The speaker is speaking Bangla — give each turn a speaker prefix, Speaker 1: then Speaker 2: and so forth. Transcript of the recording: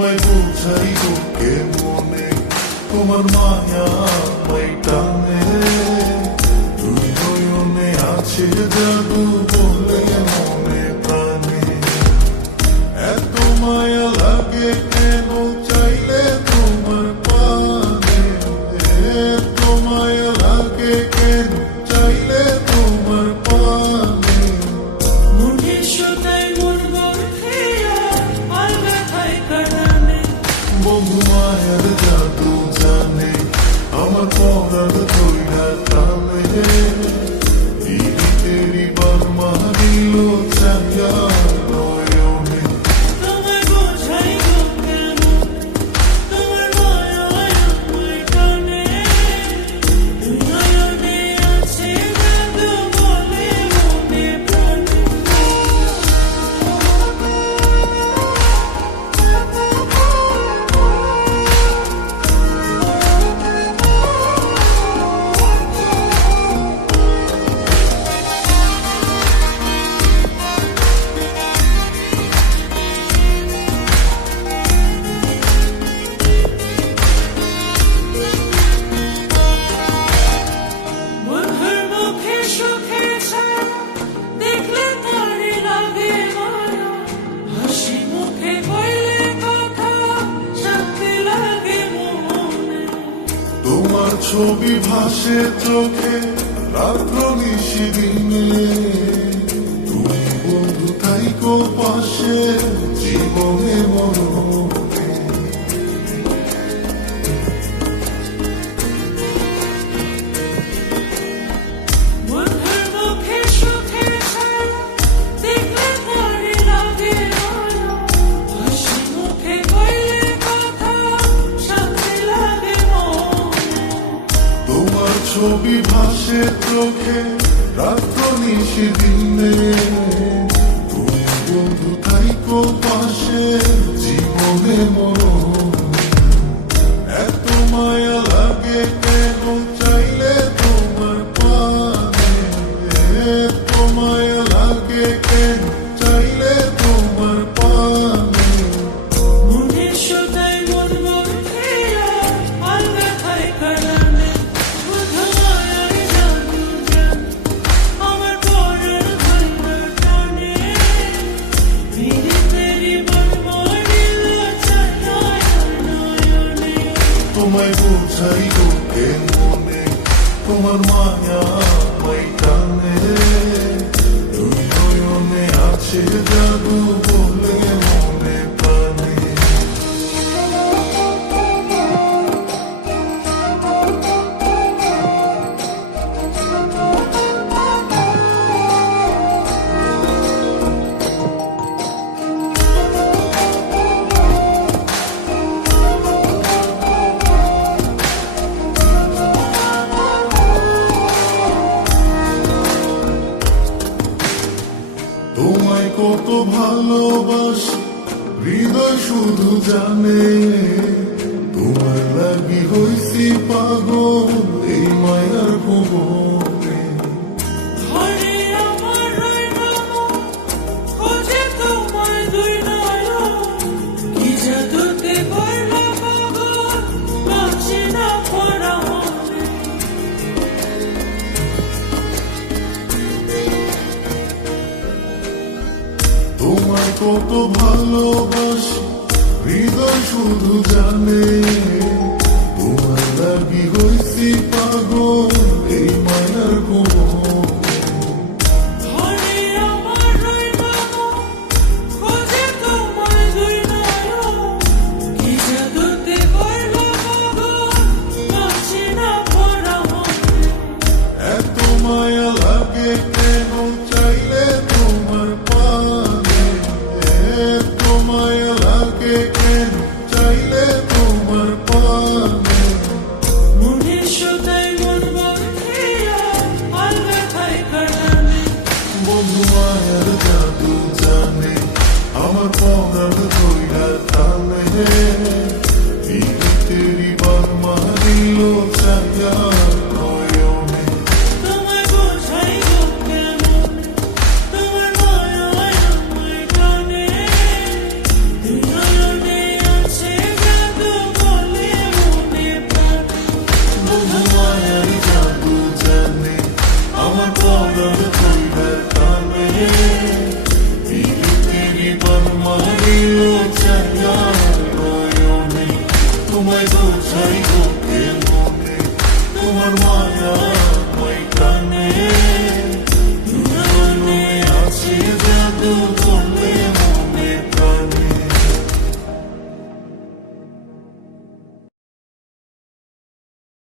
Speaker 1: உம்மை பூச்சரிக்கும் கேட்போமே তোমার মায়া আছে জাদু তোমার ছবি ভাসে চোখে রাত্র নিশি দিনে। তুমি বন্ধু তাই কো পাশে জীবনে মরণ। ছবি ভাসে চোখে রাত্র নিশে দিনে। তোমায় বোঝাই লোকে মনে তোমার মায়া আমায় টানে দুই নয়নে আছে জাদু বলে কত ভালোবাস হৃদয় শুধু জানে। তোমার লাগি হইছি পাগল এই মায়া কত ভালোবাসি হৃদয় শুধু জানে। তোমার লাগি পাগল এই মায়ার এত মায়া লাগে